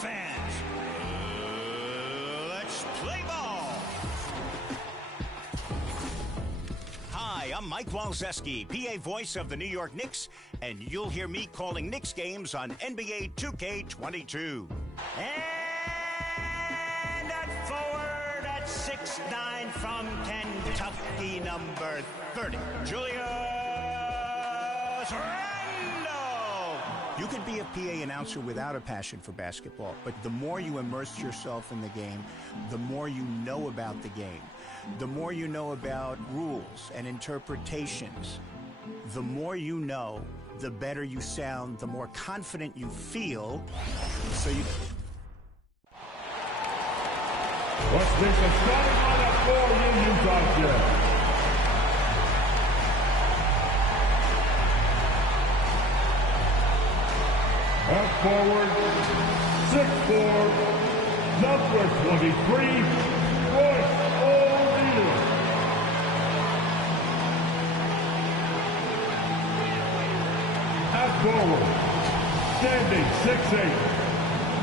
fans, let's play ball. Hi, I'm Mike Walzeski, PA voice of the New York Knicks, and you'll hear me calling Knicks games on NBA 2K22. And at forward at 6'9" from Kentucky, number 30, Julius Randle. You can be a PA announcer without a passion for basketball, but the more you immerse yourself in the game, the more you know about the game. The more you know about rules and interpretations, the more you know, the better you sound, the more confident you feel. So you... West Michigan starting on at 4, Utah Jazz. At forward, 6'4", number 23, Royce O'Neal. At forward, standing 6'8",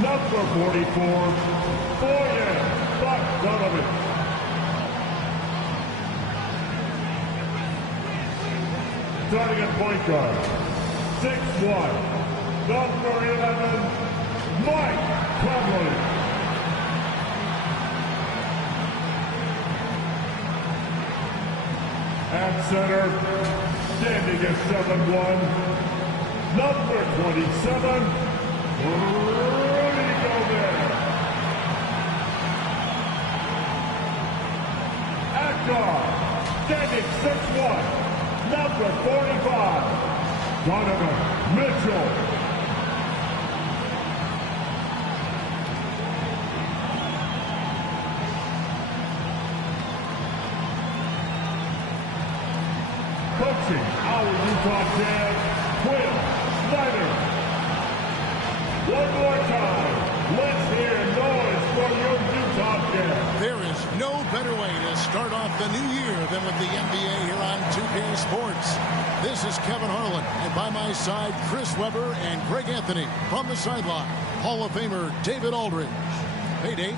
number 44, Bojan Bogdanovic. Starting at point guard, 6'1", number 11, Mike Conley. At center, standing at 7'1", number 27, Rudy Gobert. At guard, standing 6'1", number 45, Donovan Mitchell. Coaching our Utah Jazz, Quinn Snyder. One more time, let's hear noise for your Utah Jazz. There is no better way to start off the new year than with the NBA here on 2K Sports. This is Kevin Harlan, and by my side, Chris Webber and Greg Anthony. From the sideline, Hall of Famer David Aldridge. Hey, Dave.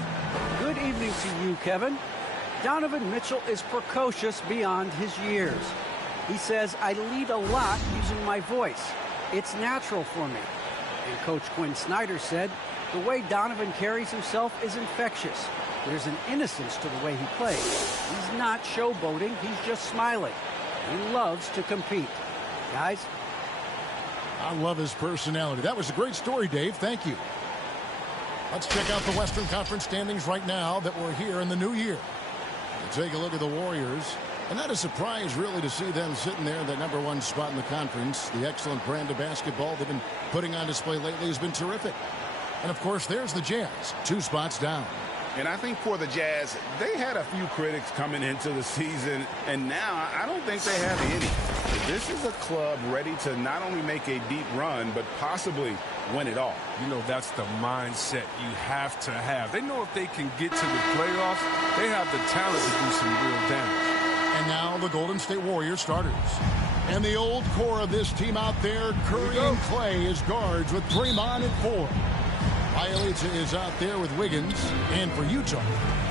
Good evening to you, Kevin. Donovan Mitchell is precocious beyond his years. He says, I lead a lot using my voice. It's natural for me. And Coach Quinn Snyder said, the way Donovan carries himself is infectious. There's an innocence to the way he plays. He's not showboating, he's just smiling. He loves to compete. Guys? I love his personality. That was a great story, Dave. Thank you. Let's check out the Western Conference standings right now that we're here in the new year. We'll take a look at the Warriors. And not a surprise, really, to see them sitting there in the #1 spot in the conference. The excellent brand of basketball they've been putting on display lately has been terrific. And, of course, there's the Jazz, 2 spots down. And I think for the Jazz, they had a few critics coming into the season, and now I don't think they have any. This is a club ready to not only make a deep run, but possibly win it all. You know, that's the mindset you have to have. They know if they can get to the playoffs, they have the talent to do some real damage. And now the Golden State Warriors starters. And the old core of this team out there, Curry and Clay as guards with Draymond at 4. Bielitsa is out there with Wiggins. And for Utah,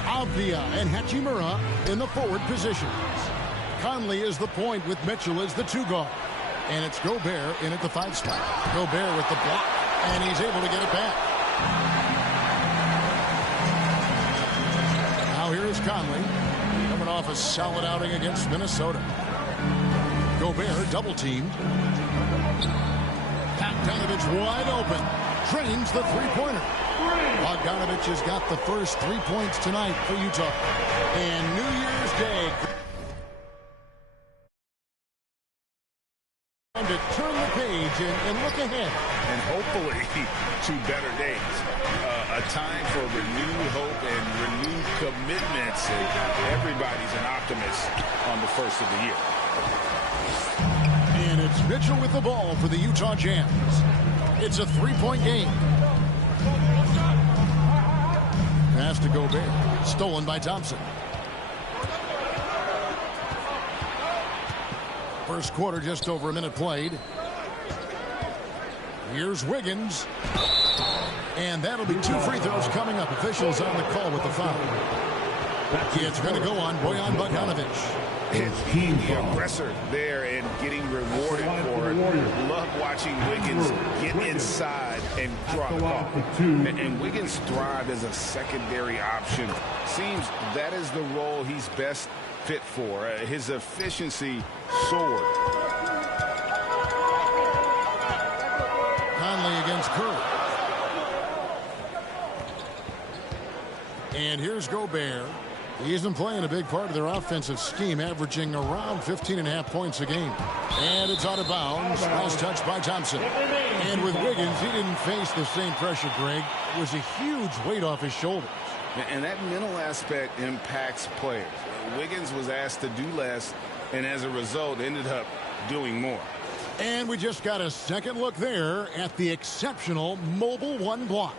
Avdia and Hachimura in the forward positions. Conley is the point with Mitchell as the 2 guard. And it's Gobert in at the 5 spot. Gobert with the block. And he's able to get it back. Now here is Conley. Coming off a solid outing against Minnesota. Gobert double-teamed. Bogdanovic wide open. Drains the three-pointer. Bogdanovic has got the first 3 points tonight for Utah. And New Year's Day. Time to turn the page and look ahead. And hopefully to better days. A time for renewed hope and renewed commitments. And everybody's an optimist on the first of the year. And it's Mitchell with the ball for the Utah Jazz. It's a 3-point game. Pass to Gobert. Stolen by Thompson. First quarter, just over a minute played. Here's Wiggins. And that'll be 2 free throws coming up. Officials on the call with the foul. It's going to go on Bojan Bogdanovic. The aggressor there and getting rewarded for it. Love watching Wiggins get inside and draw the ball. And Wiggins thrived as a secondary option. Seems that is the role he's best fit for. His efficiency soared. Conley against Curry. And here's Gobert. He's been playing a big part of their offensive scheme, averaging around 15.5 points a game. And it's out of bounds. Last touch by Thompson. And with Wiggins, he didn't face the same pressure, Greg. It was a huge weight off his shoulders. And that mental aspect impacts players. Wiggins was asked to do less, and as a result, ended up doing more. And we just got a second look there at the exceptional Mobile One block.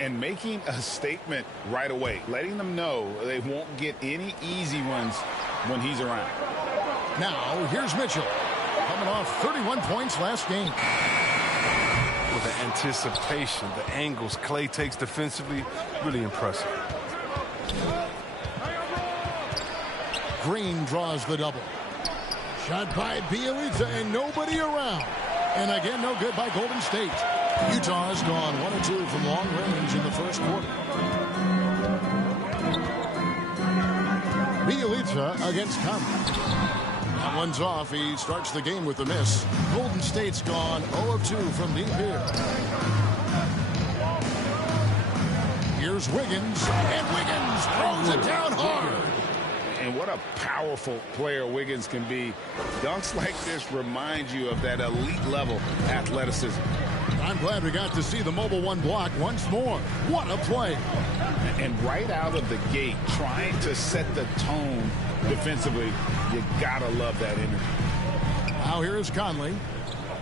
And making a statement right away, letting them know they won't get any easy ones when he's around. Now, here's Mitchell, coming off 31 points last game. With the anticipation, the angles Clay takes defensively, really impressive. Green draws the double. Shot by Bielitsa and nobody around. And again, no good by Golden State. Utah's gone 1 of 2 from long range in the first quarter. Bielitsa against Conley. That one's off. He starts the game with a miss. Golden State's gone 0 of 2 from deep here. Here's Wiggins. And Wiggins throws it down hard. And what a powerful player Wiggins can be. Dunks like this remind you of that elite level athleticism. I'm glad we got to see the Mobile One block once more. What a play. And right out of the gate, trying to set the tone defensively, you gotta love that energy. Now here is Conley.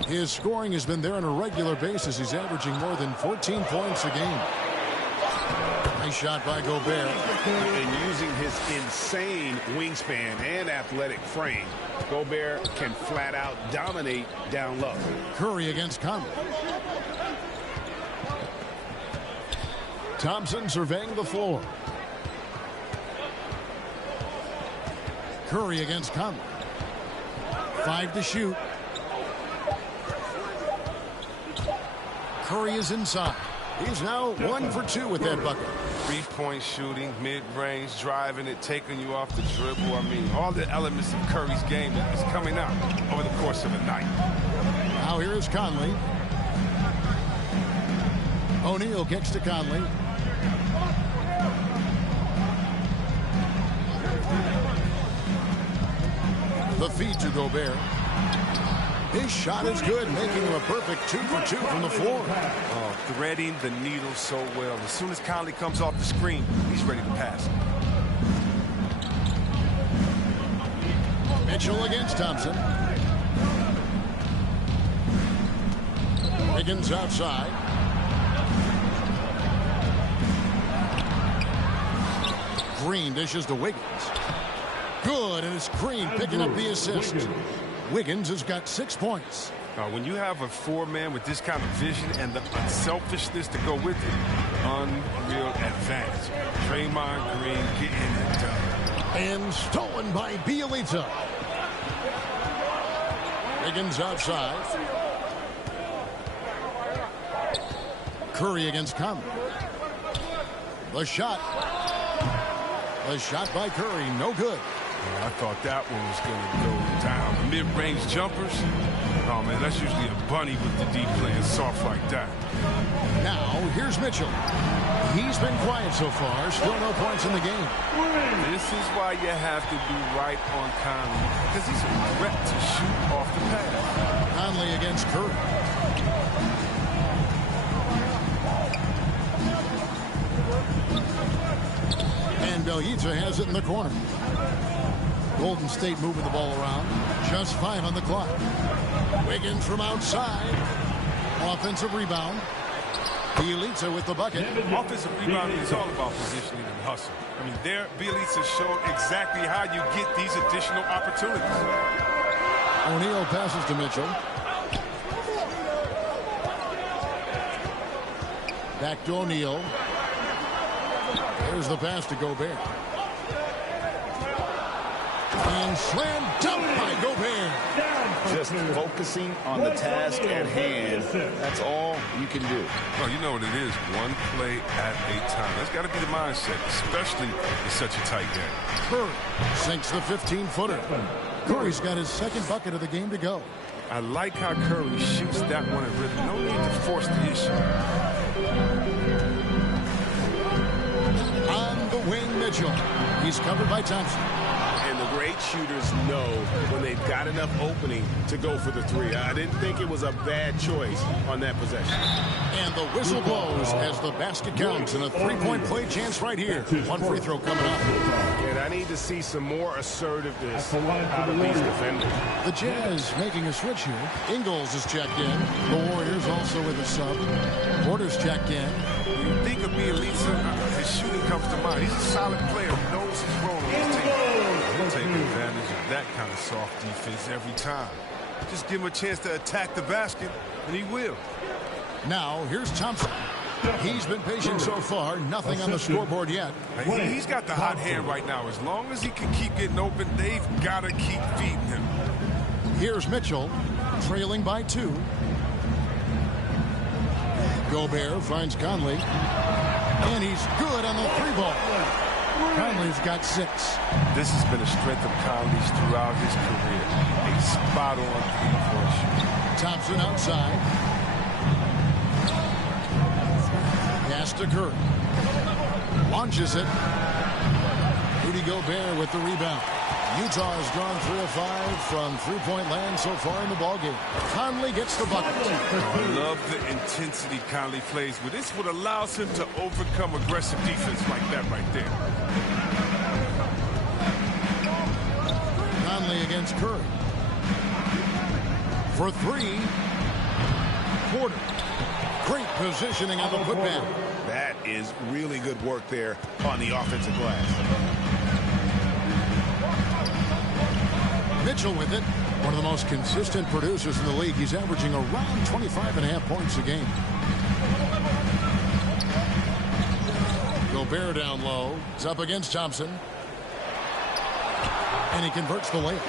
His scoring has been there on a regular basis. He's averaging more than 14 points a game. Nice shot by Gobert. And using his insane wingspan and athletic frame, Gobert can flat out dominate down low. Curry against Conley. Thompson surveying the floor. Curry against Conley. 5 to shoot. Curry is inside. He's now 1 for 2 with that bucket. 3-point shooting, mid-range, driving it, taking you off the dribble. I mean, all the elements of Curry's game is coming out over the course of a night. Now here is Conley. O'Neal kicks to Conley. The feed to Gobert. His shot is good, making him a perfect 2 for 2 from the floor. Threading the needle so well. As soon as Conley comes off the screen, he's ready to pass. Mitchell against Thompson. Wiggins outside. Green dishes to Wiggins. Good, and it's Green picking up the assist. Wiggins has got 6 points. When you have a 4-man with this kind of vision and the unselfishness to go with it, unreal advantage. Draymond Green getting it done. And stolen by Bielitsa. Wiggins outside. Curry against Conley. The shot. The shot by Curry, no good. I thought that one was going to go down. The mid-range jumpers, oh man, that's usually a bunny with the deep playing soft like that. Now, here's Mitchell. He's been quiet so far, still no points in the game. This is why you have to be right on Conley, because he's a threat to shoot off the pass. Conley against Curry. And Bielitsa has it in the corner. Golden State moving the ball around. Just 5 on the clock. Wiggins from outside. Offensive rebound. Bielitsa with the bucket. Offensive rebounding is all about positioning and hustle. I mean, there, Bielitsa showed exactly how you get these additional opportunities. O'Neal passes to Mitchell. Back to O'Neal. There's the pass to Gobert. And slam dunk by Gobert. Just focusing on the task at hand. That's all you can do. Oh, you know what it is. One play at a time. That's got to be the mindset, especially in such a tight game. Curry sinks the 15-footer. Curry's got his second bucket of the game to go. I like how Curry shoots that one in rhythm. No need to force the issue. On the wing, Mitchell. He's covered by Thompson. And the great shooters know when they've got enough opening to go for the three. I didn't think it was a bad choice on that possession. And the whistle blows as the basket counts, and a three-point play chance right here. One free throw coming up. And I need to see some more assertiveness out of these defenders. The Jazz making a switch here. Ingles is checked in. The Warriors also with a sub. Porter's checked in. When you think of Bielitsa, his shooting comes to mind. He's a solid player, knows his role on his team. He'll take advantage of that kind of soft defense every time. Just give him a chance to attack the basket, and he will. Now, here's Thompson. He's been patient so far. Nothing on the scoreboard yet. He's got the hot hand right now. As long as he can keep getting open, they've got to keep feeding him. Here's Mitchell, trailing by 2. Gobert finds Conley. And he's good on the 3-ball. Conley's got 6. This has been a strength of Conley's throughout his career. A spot-on three-point shooter. Thompson outside. Pass to Curry. Launches it. Rudy Gobert with the rebound. Utah has gone 3 of 5 from three-point land so far in the ballgame. Conley gets the bucket. I love the intensity Conley plays with. It's what allows him to overcome aggressive defense like that right there. Conley against Curry. For 3. Porter. Great positioning on the putback. That is really good work there on the offensive glass. Mitchell with it. One of the most consistent producers in the league. He's averaging around 25.5 points a game. Gobert down low. It's up against Thompson. And he converts the layup.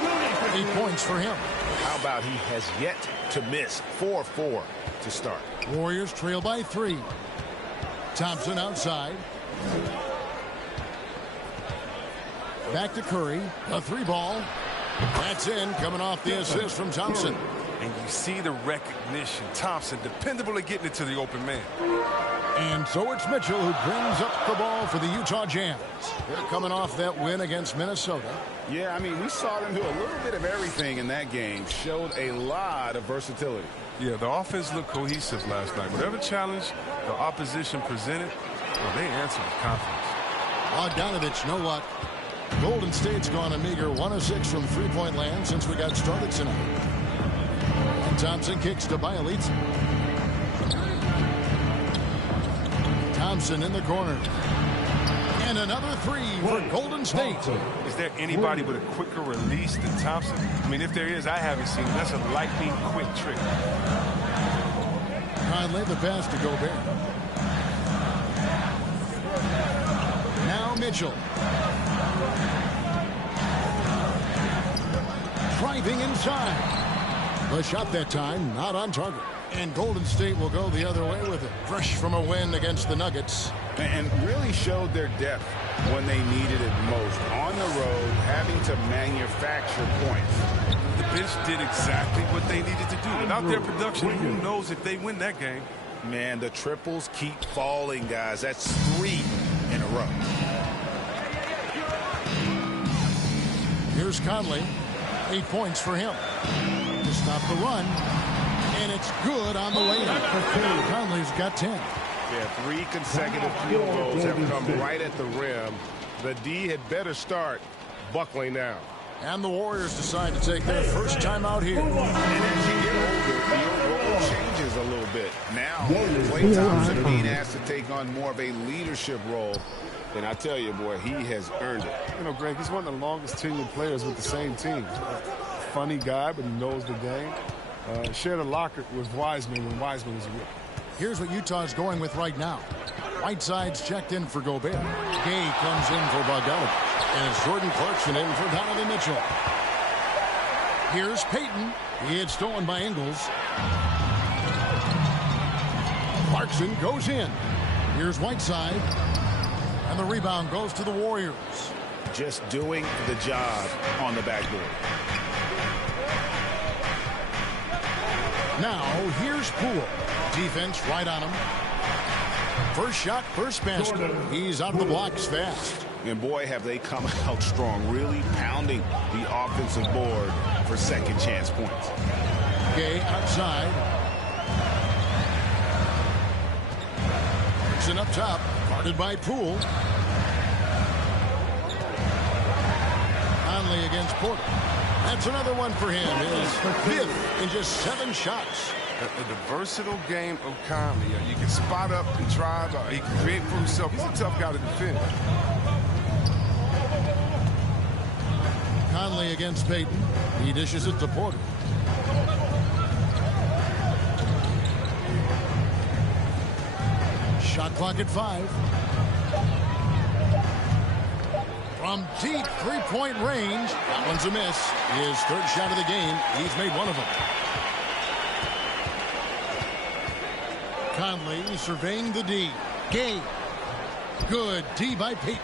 8 points for him. How about he has yet to miss? 4-4 to start. Warriors trail by 3. Thompson outside. Back to Curry. A 3-ball. That's in, coming off the assist from Thompson. And you see the recognition. Thompson, dependable at getting it to the open man. And so it's Mitchell who brings up the ball for the Utah Jazz. They're coming off that win against Minnesota. Yeah, I mean, we saw them do a little bit of everything in that game. Showed a lot of versatility. Yeah, the offense looked cohesive last night. Whatever challenge the opposition presented, well, they answered with confidence. Bogdanovich, no luck. Golden State's gone a meager 1 of 6 from three-point land since we got started tonight. And Thompson kicks to Bielitsa. Thompson in the corner. And another 3 for Golden State. Is there anybody with a quicker release than Thompson? I mean, if there is, I haven't seen. That's a lightning quick trick. Conley the pass to Gobert. Now Mitchell. Driving inside. The shot that time not on target. And Golden State will go the other way with it. Fresh from a win against the Nuggets. And really showed their depth when they needed it most. On the road, having to manufacture points. The bench did exactly what they needed to do. Without their production, who knows if they win that game? Man, the triples keep falling, guys. That's 3 in a row. Here's Conley. 8 points for him. To stop the run. And it's good on the way up. Conley's got 10. Yeah, 3 consecutive field goals have come right at the rim. The D had better start buckling down. And the Warriors decide to take their first time out here. And as you get older, your role changes a little bit. Now, Klay Thompson being asked to take on more of a leadership role. And I tell you, boy, he has earned it. You know, Greg, he's one of the longest tenured players with the same team. Funny guy, but he knows the game. Shared a locker with Wiseman when Wiseman was a rookie. Here's what Utah's going with right now. Whiteside's checked in for Gobert. Gay comes in for Bogdanovich. And it's Jordan Clarkson in for Donovan Mitchell. Here's Payton. He had stolen by Ingles. Clarkson goes in. Here's Whiteside. And the rebound goes to the Warriors. Just doing the job on the backboard. Now, here's Poole. Defense right on him. First shot, first basket. He's out of the blocks fast. And boy, have they come out strong, really pounding the offensive board for second chance points. Gay outside. Clarkson up top, guarded by Poole. Conley against Porter. That's another one for him. His fifth in just 7 shots. The versatile game of Conley. You can spot up and drive. He can create for himself. He's a tough guy to defend. Conley against Payton. He dishes it to Porter. Shot clock at 5. From deep three-point range. That one's a miss. His third shot of the game. He's made one of them. Conley surveying the D. Gay. Good D by Payton.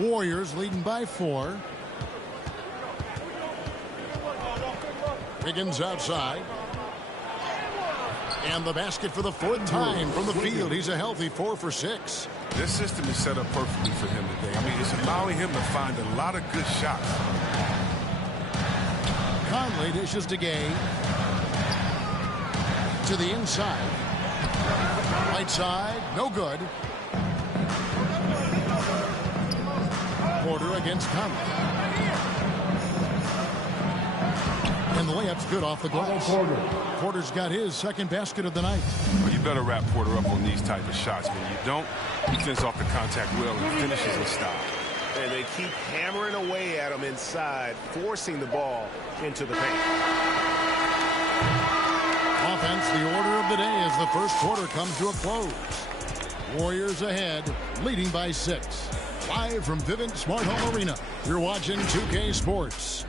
Warriors leading by 4. Wiggins outside. And the basket for the 4th time from the field. He's a healthy 4 for 6. This system is set up perfectly for him today. I mean, it's allowing him to find a lot of good shots. Conley dishes to Gay. To the inside. Right side, no good. Porter against Conley. And the layup's good off the glass. Porter's got his second basket of the night. Well, you better wrap Porter up on these type of shots. When you don't, he fends off the contact well and finishes in style. And they keep hammering away at him inside, forcing the ball into the paint. Offense, the order of the day as the first quarter comes to a close. Warriors ahead, leading by 6. Live from Vivint Smart Home Arena, you're watching 2K Sports.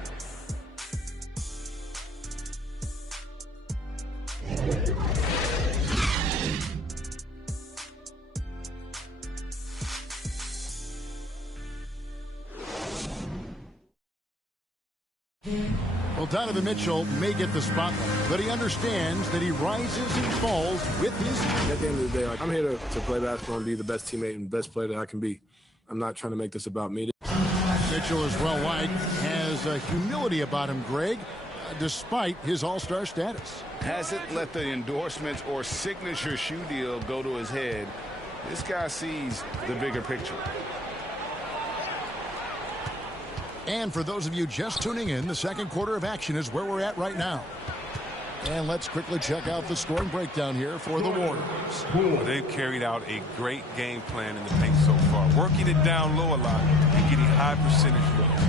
Well, Donovan Mitchell may get the spotlight, but he understands that he rises and falls with his team. At the end of the day, I'm here to play basketball and be the best teammate and best player that I can be. I'm not trying to make this about me. Mitchell is well liked, has a humility about him, Greg, despite his all-star status. Hasn't let the endorsements or signature shoe deal go to his head. This guy sees the bigger picture. And for those of you just tuning in, the second quarter of action is where we're at right now. And let's quickly check out the scoring breakdown here for the Warriors. Well, they've carried out a great game plan in the paint so far, working it down low a lot and getting high percentage looks.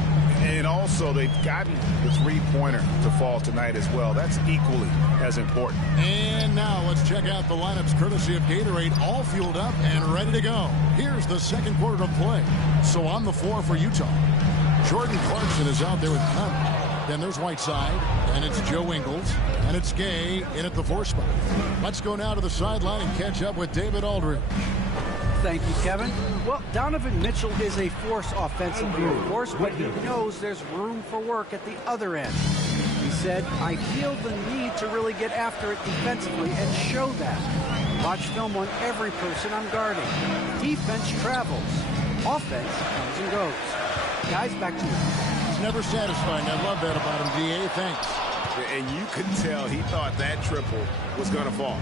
And also, they've gotten the three-pointer to fall tonight as well. That's equally as important. And now let's check out the lineups courtesy of Gatorade, all fueled up and ready to go. Here's the second quarter of play. So on the floor for Utah, Jordan Clarkson is out there with Conley. Then there's Whiteside, and it's Joe Ingles, and it's Gay in at the 4 spot. Let's go now to the sideline and catch up with David Aldridge. Thank you, Kevin. Well, Donovan Mitchell is a force offensively, of course, but he knows there's room for work at the other end. He said, I feel the need to really get after it defensively and show that. Watch film on every person I'm guarding. Defense travels. Offense comes and goes. Guys, back to you. He's never satisfied. I love that about him, D.A. Thanks. And you could tell he thought that triple was going to fall.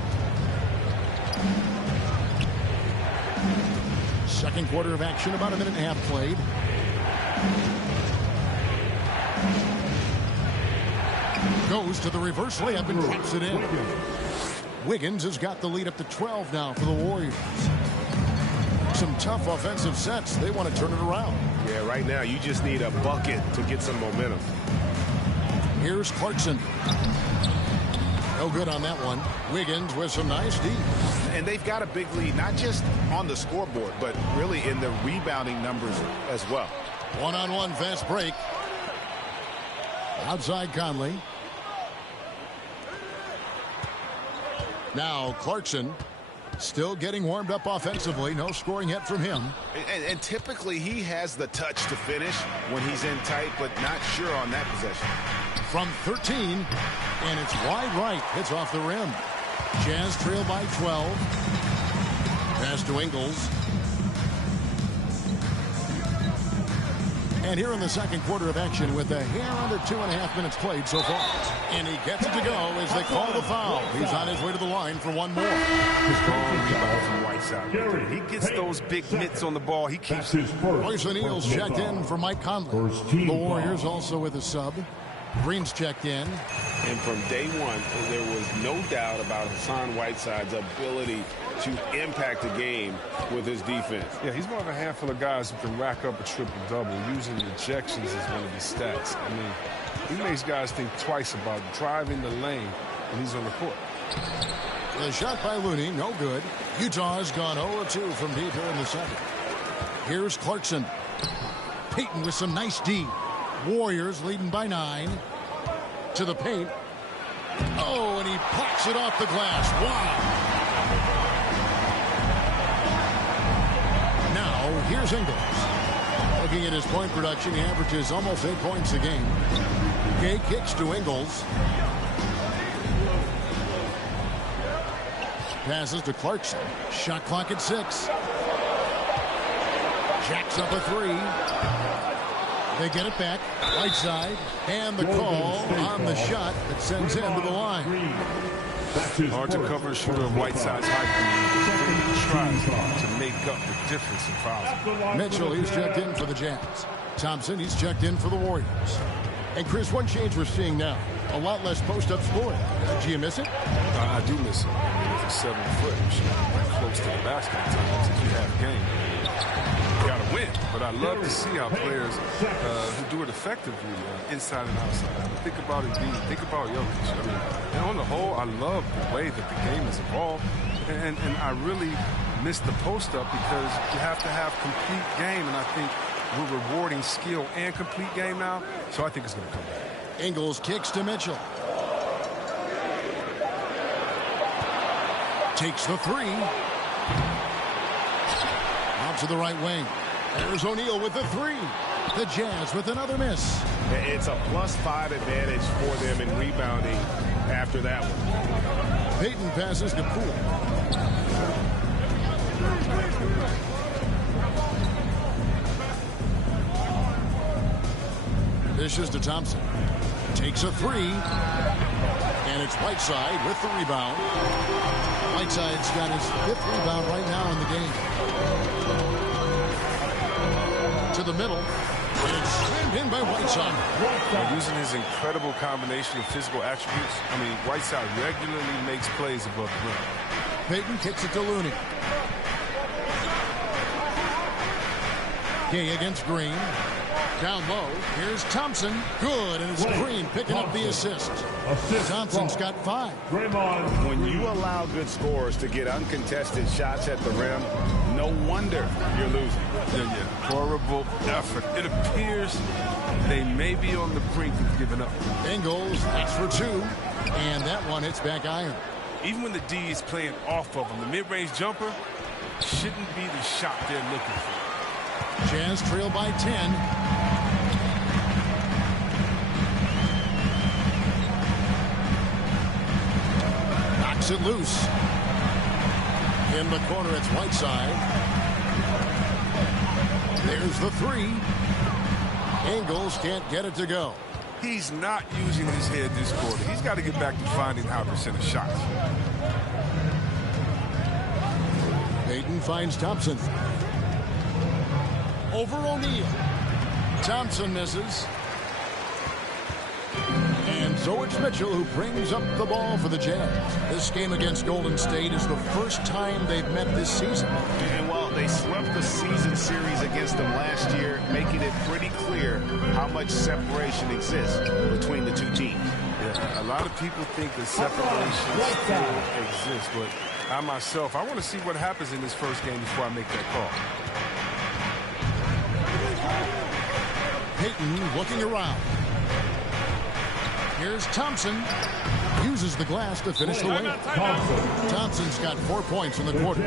Second quarter of action, about a minute and a half played. Goes to the reverse layup and drops it in. Wiggins has got the lead up to 12 now for the Warriors. Some tough offensive sets. They want to turn it around. Yeah, right now you just need a bucket to get some momentum. Here's Clarkson. No good on that one. Wiggins with some nice D. And they've got a big lead, not just on the scoreboard, but really in the rebounding numbers as well. One-on-one fast break. Outside Conley. Now Clarkson still getting warmed up offensively. No scoring yet from him. And typically he has the touch to finish when he's in tight, but not sure on that possession. From 13, and it's wide right. Hits off the rim. Jazz trail by 12. Pass to Ingles. And here in the second quarter of action with a hair under 2.5 minutes played so far. And he gets it to go as they call the foul. He's on his way to the line for one more. Strong rebound from Whiteside. He gets those big mitts on the ball. He keeps it. Royce O'Neal's checked in for Mike Conley. The Warriors also with a sub. Green's checked in. And from day one, there was no doubt about Hassan Whiteside's ability to impact the game with his defense. Yeah, he's one of a handful of guys who can rack up a triple-double using ejections as one of his stats. I mean, he makes guys think twice about driving the lane when he's on the court. The shot by Looney, no good. Utah's gone 0-2 from deep here in the second. Here's Clarkson. Payton with some nice D. Warriors leading by 9. To the paint. Oh, and he pops it off the glass. Wow. Now, here's Ingles. Looking at his point production, he averages almost 8 points a game. Gay kicks to Ingles. Passes to Clarkson. Shot clock at 6. Jacks up a 3. They get it back. Whiteside. And the call on the shot that sends him to the line. Hard to cover a shooter of Whiteside's height. He tries to make up the difference in fouls. Mitchell, he's checked in for the Jazz. Thompson, he's checked in for the Warriors. And Chris, one change we're seeing now. A lot less post-up scoring. Do you miss it? I do miss it. If you're 7 foot, you should be close to the basket at times if you have game. You gotta win, but I love to see how players who do it effectively inside and outside. Think about it, think about Jokic. I mean, and on the whole, I love the way that the game has evolved, and I really miss the post-up because you have to have complete game, and I think we're rewarding skill and complete game now, so I think it's going to come back. Ingles kicks to Mitchell. Takes the 3. Out to the right wing. There's O'Neal with the 3. The Jazz with another miss. It's a +5 advantage for them in rebounding after that one. Payton passes to Poole. Dishes to Thompson. Takes a 3. And it's Whiteside with the rebound. Whiteside's got his 5th rebound right now in the game. To the middle. And it's slammed in by Whiteside. Using his incredible combination of physical attributes, I mean, Whiteside regularly makes plays above the rim. Payton kicks it to Looney. Gay against Green. Down low. Here's Thompson. Good. And it's Green picking up the assist. Thompson's got 5. When you allow good scorers to get uncontested shots at the rim, no wonder you're losing. Yeah. Horrible effort. It appears they may be on the brink of giving up. Ingles takes for 2. And that one hits back iron. Even when the D is playing off of them, the mid-range jumper shouldn't be the shot they're looking for. Jazz trail by 10. Knocks it loose. In the corner, it's Whiteside. There's the 3. Ingles can't get it to go. He's not using his head this quarter. He's got to get back to finding high percent of shots. Payton finds Thompson. Over O'Neal. Thompson misses. And so it's Mitchell who brings up the ball for the Jazz. This game against Golden State is the first time they've met this season. And while they swept the season series against them last year, making it pretty clear how much separation exists between the two teams. Yeah, a lot of people think that separation still exists, but I myself, I want to see what happens in this first game before I make that call. Payton looking around. Here's Thompson. Uses the glass to finish the layup. Thompson's got 4 points in the quarter.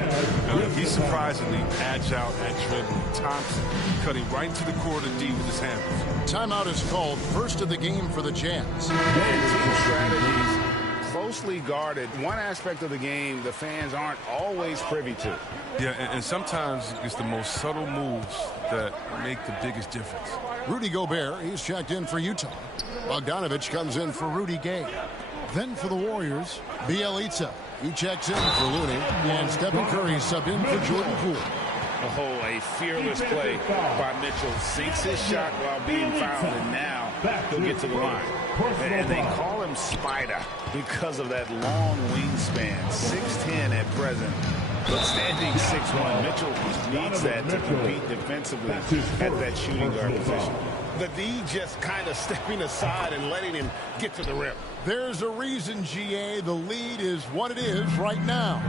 He's surprisingly agile at dribbling. Thompson cutting right into the quarter D with his handles. Timeout is called, first of the game for the Jazz. Team strategies closely guarded. One aspect of the game the fans aren't always privy to. Yeah, and sometimes it's the most subtle moves that make the biggest difference. Rudy Gobert, he's checked in for Utah. Bogdanovich comes in for Rudy Gay. Then for the Warriors, Bjelica. He checks in for Looney. And Stephen Curry subbed in for Jordan Poole. Oh, a fearless play by Mitchell. Sinks his shot while being fouled, and now he'll get to the line. And they call him Spider because of that long wingspan. 6'10" at present, but standing 6'1". Mitchell needs that to compete defensively at that shooting guard position. The D just kind of stepping aside and letting him get to the rim. There's a reason, GA, the lead is what it is right now.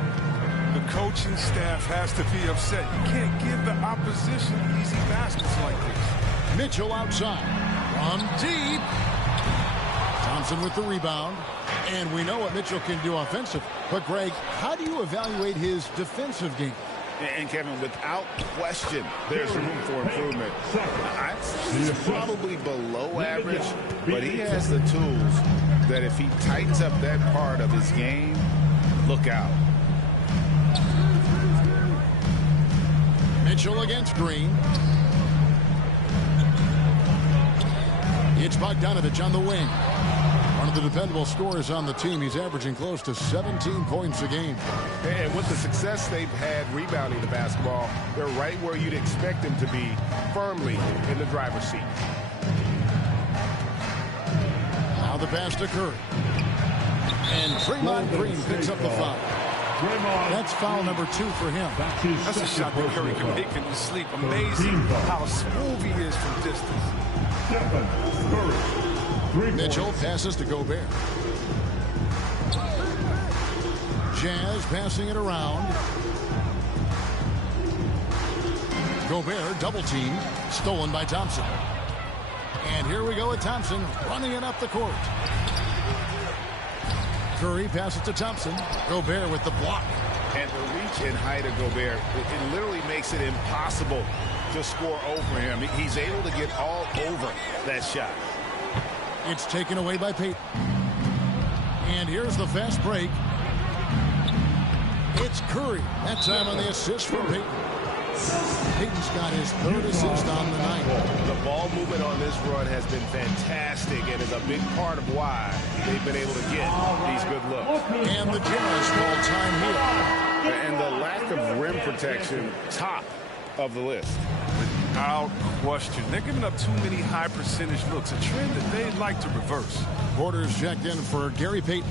The coaching staff has to be upset. You can't give the opposition easy baskets like this. Mitchell outside. From deep. Thompson with the rebound. And we know what Mitchell can do offensively. But, Greg, how do you evaluate his defensive game? And, Kevin, without question, there's room for improvement. I'd say he's probably below average, but he has the tools that if he tightens up that part of his game, look out. Mitchell against Green. It's Bogdanovich on the wing. One of the dependable scorers on the team. He's averaging close to 17 points a game. And with the success they've had rebounding the basketball, they're right where you'd expect them to be, firmly in the driver's seat. Now the pass to Curry. And Draymond Green picks up the foul. That's foul number 2 for him. That's a shot that Curry can make in his sleep. Amazing how smooth he is from distance. Mitchell passes to Gobert. Jazz passing it around. Gobert double team, stolen by Thompson. And here we go with Thompson running it up the court. Curry passes to Thompson. Gobert with the block. And the reach and height of Gobert, it literally makes it impossible to score over him. He's able to get all over that shot. It's taken away by Payton. And here's the fast break. It's Curry. That time on the assist from Payton. Payton's got his 3rd assist on the night. The ball movement on this run has been fantastic and is a big part of why they've been able to get these good looks. And the Jazz call time here. And the lack of rim protection, top of the list. Without question. They're giving up too many high percentage looks, a trend that they'd like to reverse. Porter's checked in for Gary Payton.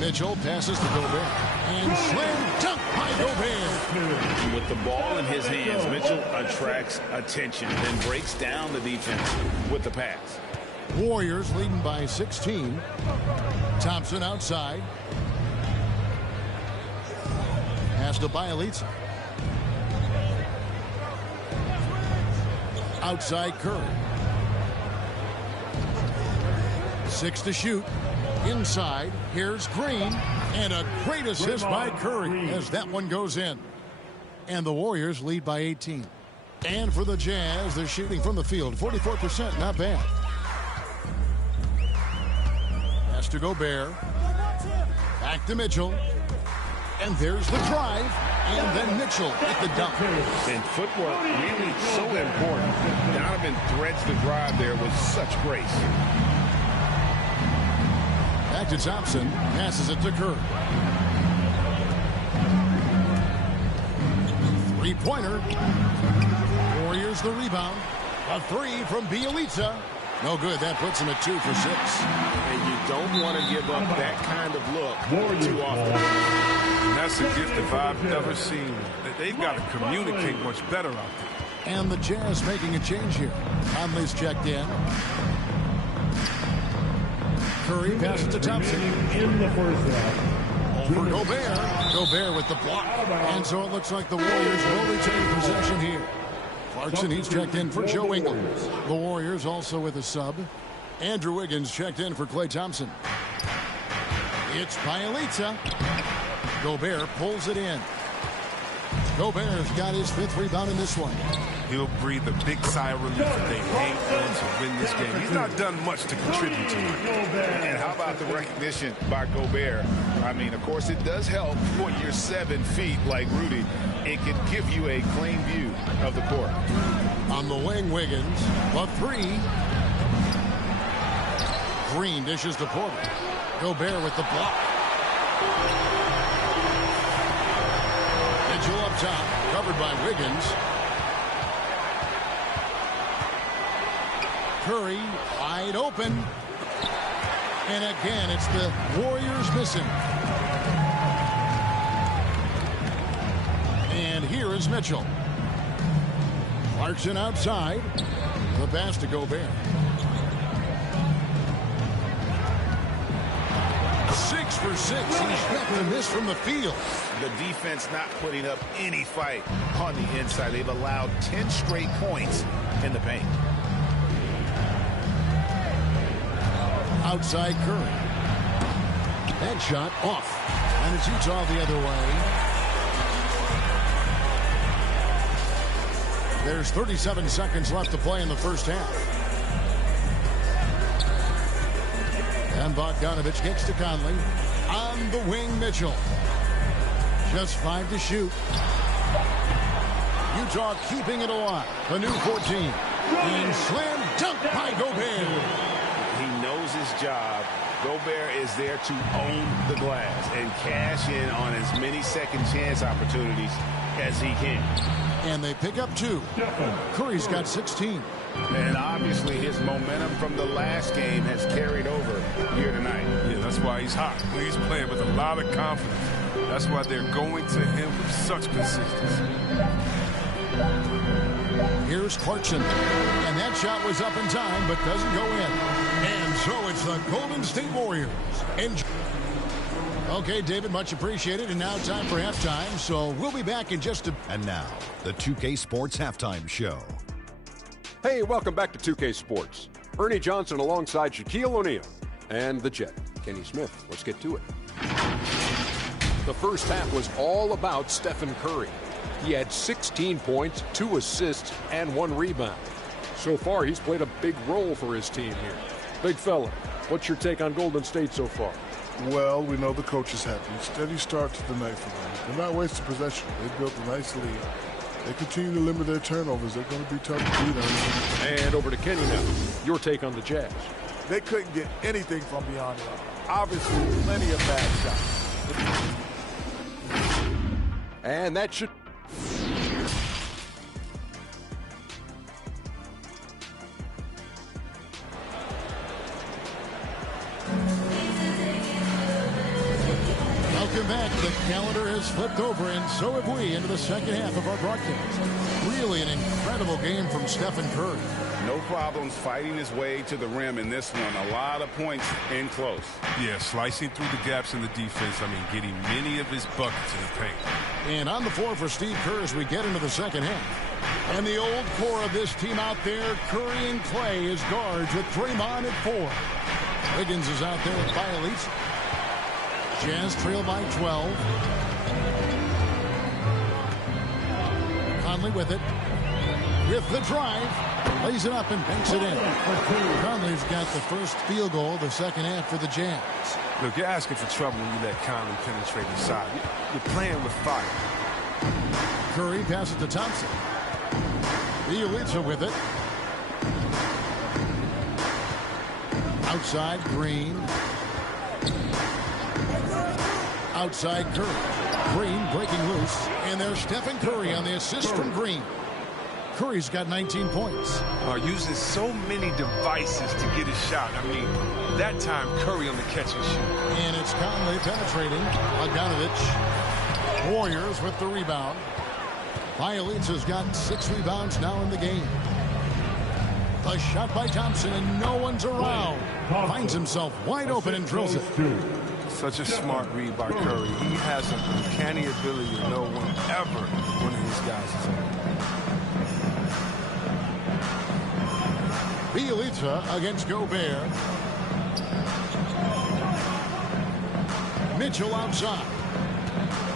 Mitchell passes to Gobert. And slam dunk by Gobert. With the ball in his hands, Mitchell attracts attention, then breaks down the defense with the pass. Warriors leading by 16. Thompson outside. Pass to Bjelica. Outside Curry. 6 to shoot. Inside, here's Green. And a great assist by Curry as that one goes in. And the Warriors lead by 18. And for the Jazz, they're shooting from the field. 44%, not bad. Pass to Gobert. Back to Mitchell. And there's the drive. And then Mitchell at the dunk. And footwork really so important. Donovan threads the drive there with such grace. Back to Thompson. Passes it to Curry. Three-pointer. Warriors the rebound. A 3 from Bjelica. No good. That puts him at 2 for 6. And you don't want to give up that kind of look too often. And that's a gift if I've never seen. They've got to communicate much better out there. And the Jazz making a change here. Conley's checked in. Curry passes to Thompson. In the first half. Over Gobert. Gobert with the block. And so it looks like the Warriors will retain possession here. Clarkson, he's checked in for Joe Ingles. The Warriors also with a sub. Andrew Wiggins checked in for Klay Thompson. It's Bjelica. Gobert pulls it in. Gobert's got his 5th rebound in this one. He'll breathe a big sigh of relief if they hang on to win this game. He's not done much to contribute to it. And how about the recognition by Gobert? I mean, of course, it does help when you're 7 feet like Rudy. It can give you a clean view of the court. On the wing, Wiggins. The 3. Green dishes to Porter. Gobert with the block. Mitchell up top, covered by Wiggins. Curry wide open. And again, it's the Warriors missing. And here is Mitchell. Clarkson outside. The pass to Gobert. 6 for 6. He's got to miss from the field. The defense not putting up any fight on the inside. They've allowed 10 straight points in the paint. Outside Curry. That shot off. And it's Utah the other way. There's 37 seconds left to play in the first half. And Bogdanovich gets to Conley. On the wing, Mitchell. Just 5 to shoot. Utah keeping it alive. A new 14. And slam dunk by Gobert. He knows his job. Gobert is there to own the glass and cash in on as many second chance opportunities as he can. And they pick up 2. Curry's got 16. And obviously his momentum from the last game has carried over here tonight. Yeah, that's why he's hot. He's playing with a lot of confidence. That's why they're going to him with such consistency. Here's Clarkson. And that shot was up in time, but doesn't go in. And so it's the Golden State Warriors. Okay, David, much appreciated. And now time for halftime. So we'll be back in just a... And now, the 2K Sports Halftime Show. Hey, welcome back to 2K Sports. Ernie Johnson alongside Shaquille O'Neal and the Jet, Kenny Smith. Let's get to it. The first half was all about Stephen Curry. He had 16 points, 2 assists, and 1 rebound. So far, he's played a big role for his team here. Big fella, what's your take on Golden State so far? Well, we know the coach is happy. Steady start to the night for them. They're not wasting possession. They built a nice lead. They continue to limit their turnovers. They're going to be tough to beat them. And over to Kenny now. Your take on the Jazz. They couldn't get anything from beyond the arc. Obviously, plenty of bad shots. And that should... Welcome back. The calendar has flipped over, and so have we, into the second half of our broadcast. Really an incredible game from Stephen Curry. No problems fighting his way to the rim in this one. A lot of points in close. Yeah, slicing through the gaps in the defense. I mean, getting many of his buckets in the paint. And on the floor for Steve Kerr as we get into the second half. And the old core of this team out there, Curry and Klay, as guards with Draymond at 4. Wiggins is out there with Bjelica. Jazz trail by 12. Conley with it. With the drive. Lays it up and banks it in. Conley's got the first field goal of the second half for the Jazz. Look, you're asking for trouble when you let Conley penetrate inside. You're playing with fire. Curry passes to Thompson. Bjelica with it. Outside Green. Outside Curry. Green breaking loose. And there's Stephen Curry on the assist from Green. Curry's got 19 points. Using so many devices to get his shot. I mean, that time Curry on the catch and shoot. And it's Conley penetrating. Bogdanovic. Warriors with the rebound. Bjelica's got 6 rebounds now in the game. The shot by Thompson, and no one's around. Finds himself wide open and drills it. Such a smart read by Curry. He has an uncanny ability to know whenever one of these guys is open. Bjelica against Gobert. Mitchell outside.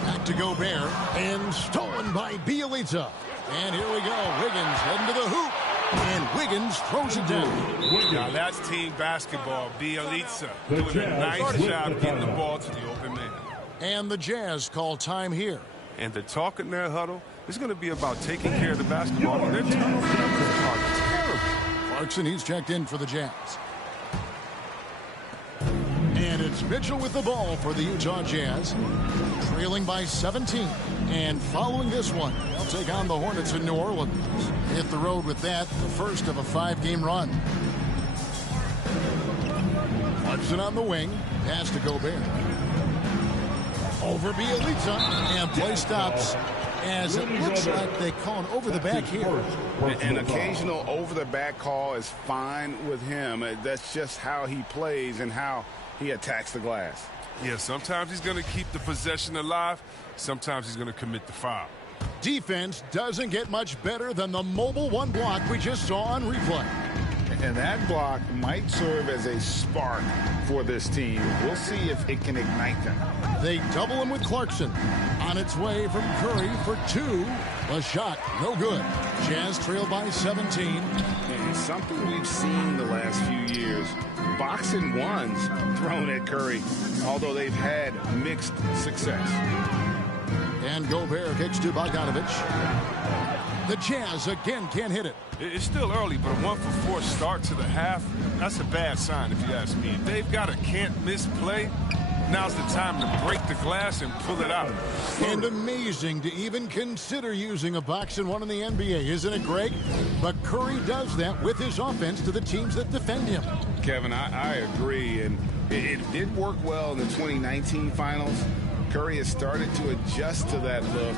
Back to Gobert, and stolen by Bjelica. And here we go. Wiggins heading to the hoop. And Wiggins throws it down. Now that's team basketball. Bjelica doing a nice job getting the ball to the open man. And the Jazz call time here. And the talk in their huddle is going to be about taking care of the basketball. And their turnover numbers are terrible. Clarkson, he's checked in for the Jazz. And it's Mitchell with the ball for the Utah Jazz. Trailing by 17. And following this one, they'll take on the Hornets in New Orleans. Hit the road with that, the first of a 5-game run. Clarkson on the wing. Pass to Gobert. Over Bjelica. And play stops. As it looks like they call an over-the-back here. An occasional over-the-back call is fine with him. That's just how he plays and how he attacks the glass. Yeah, sometimes he's going to keep the possession alive. Sometimes he's going to commit the foul. Defense doesn't get much better than the mobile one block we just saw on replay. And that block might serve as a spark for this team. We'll see if it can ignite them. They double him with Clarkson. On its way from Curry for 2. The shot, no good. Jazz trail by 17. And something we've seen the last few years. Boxing ones thrown at Curry, although they've had mixed success. And Gobert kicks to Bogdanovic. The Jazz again can't hit it. It's still early, but a 1-for-4 start to the half, that's a bad sign if you ask me. If they've got a can't-miss play, now's the time to break the glass and pull it out. And amazing to even consider using a boxing one in the NBA, isn't it, Greg? But Curry does that with his offense to the teams that defend him. Kevin, I agree, and it did work well in the 2019 finals. Curry has started to adjust to that look.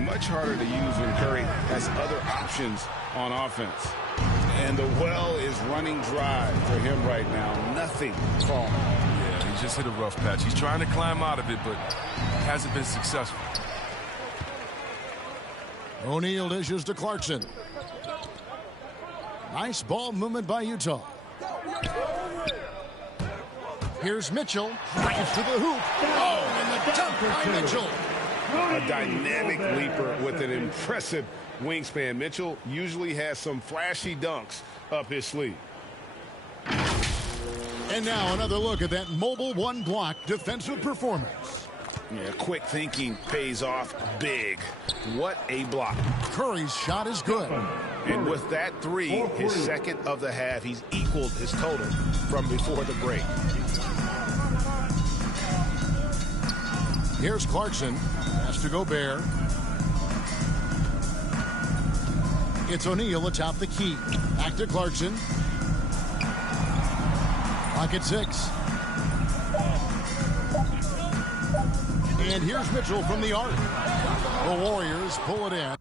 Much harder to use when Curry has other options on offense. And the well is running dry for him right now. Nothing falling. Yeah, he just hit a rough patch. He's trying to climb out of it, but hasn't been successful. O'Neal dishes to Clarkson. Nice ball movement by Utah. Here's Mitchell. Drives to the hoop. Oh, and the dunk by Mitchell. A dynamic leaper with an impressive wingspan. Mitchell usually has some flashy dunks up his sleeve. And now another look at that mobile one block defensive performance. Yeah, quick thinking pays off big. What a block. Curry's shot is good. And with that 3, his second of the half, he's equaled his total from before the break. Here's Clarkson. Has to Gobert. It's O'Neal atop the key. Back to Clarkson. Clock at 6. And here's Mitchell from the arc. The Warriors pull it in.